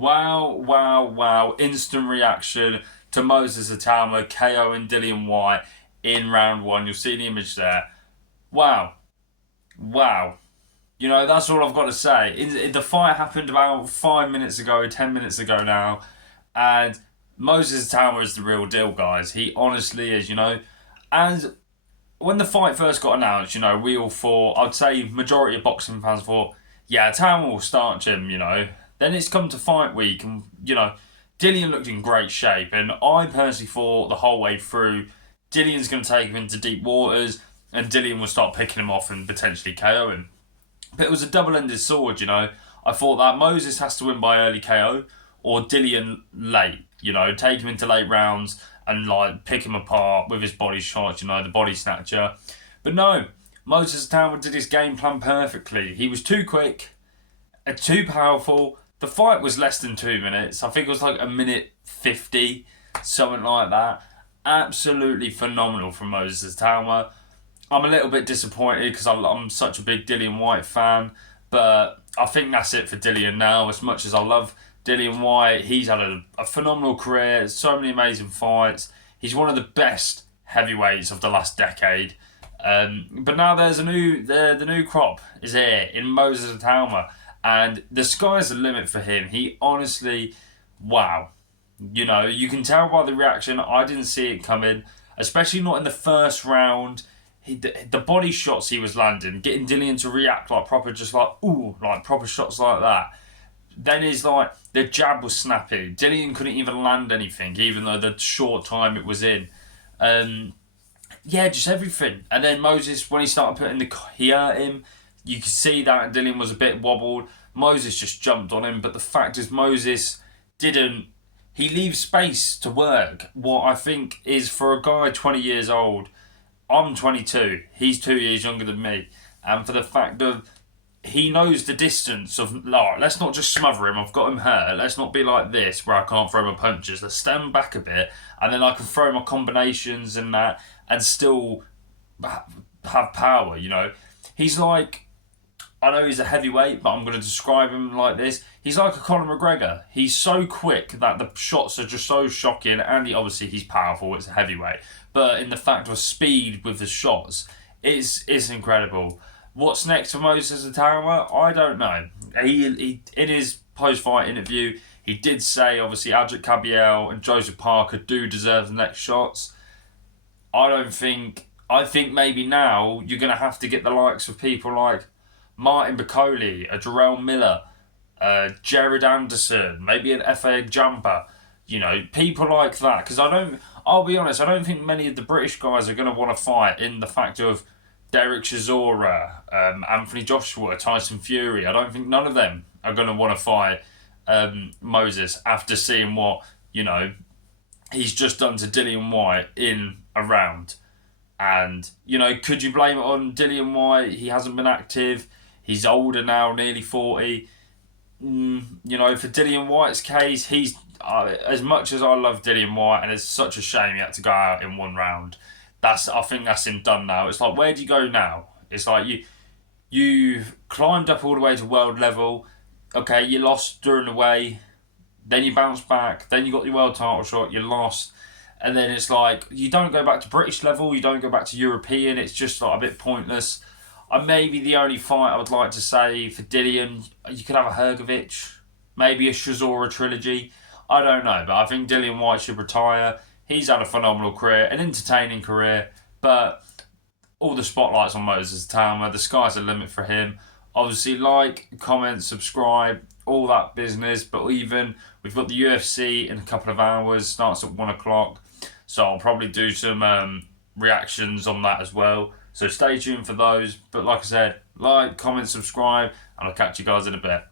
Wow, wow, wow. Instant reaction to Moses Atama, KO and Dillian White in round one. You'll see the image there. Wow. Wow. That's all I've got to say. The fight happened about 5 minutes ago, 10 minutes ago now. And Moses Atama is the real deal, guys. He honestly is. And when the fight first got announced, we all thought, I'd say majority of boxing fans thought, yeah, Atama will start Jim. Then it's come to fight week and, Dillian looked in great shape. And I personally thought the whole way through, Dillian's going to take him into deep waters and Dillian will start picking him off and potentially KO him. But it was a double-ended sword. I thought that Moses has to win by early KO or Dillian late, take him into late rounds and pick him apart with his body shots, the body snatcher. But no, Moses Atama did his game plan perfectly. He was too quick, too powerful. The fight was less than 2 minutes. I think it was like 1:50, something like that. Absolutely phenomenal from Moses Atama. I'm a little bit disappointed because I'm such a big Dillian White fan, but I think that's it for Dillian now. As much as I love Dillian White, he's had a phenomenal career, so many amazing fights. He's one of the best heavyweights of the last decade. But now there's the new crop is here in Moses Atama, and the sky's the limit for him. He honestly, wow. You can tell by the reaction. I didn't see it coming, especially not in the first round. The body shots he was landing, getting Dillian to react like proper, just like, ooh, like proper shots like that. Then the jab was snappy. Dillian couldn't even land anything, even though the short time it was in. Just everything. And then Moses, when he started he hurt him. You could see that Dillian was a bit wobbled. Moses just jumped on him. But the fact is, Moses didn't. He leaves space to work. What I think is for a guy 20 years old, I'm 22. He's 2 years younger than me. And for the fact of he knows the distance of, let's not just smother him. I've got him hurt. Let's not be like this where I can't throw my punches. Let's stand back a bit and then I can throw my combinations and that and still have power, He's like, I know he's a heavyweight, but I'm going to describe him like this. He's like a Conor McGregor. He's so quick that the shots are just so shocking, and obviously he's powerful. It's a heavyweight, but in the fact of speed with the shots, it's incredible. What's next for Moses Atama? I don't know. He in his post-fight interview, he did say obviously Adric Cabiel and Joseph Parker do deserve the next shots. I think maybe now you're going to have to get the likes of people like Martin Bacoli, a Jarrell Miller, Jared Anderson, maybe an F.A. Jumper, people like that. Because I'll be honest, I don't think many of the British guys are going to want to fight in the fact of Derek Chisora, Anthony Joshua, Tyson Fury. I don't think none of them are going to want to fight Moses after seeing what, he's just done to Dillian White in a round. And, could you blame it on Dillian White? He hasn't been active. He's older now, nearly 40. For Dillian White's case, he's as much as I love Dillian White, and it's such a shame he had to go out in one round. I think that's him done now. It's like, where do you go now? It's like you've climbed up all the way to world level. Okay, you lost during the way. Then you bounce back. Then you got your world title shot. You lost. And then it's like, you don't go back to British level. You don't go back to European. It's just like a bit pointless. Maybe the only fight I would like to say for Dillian, you could have a Hrgovic. Maybe a Chisora trilogy. I don't know. But I think Dillian White should retire. He's had a phenomenal career, an entertaining career, but all the spotlights on Moses Atama, the sky's the limit for him. Obviously, like, comment, subscribe, all that business, but even we've got the UFC in a couple of hours, starts at 1 o'clock, so I'll probably do some reactions on that as well. So stay tuned for those, but like I said, like, comment, subscribe, and I'll catch you guys in a bit.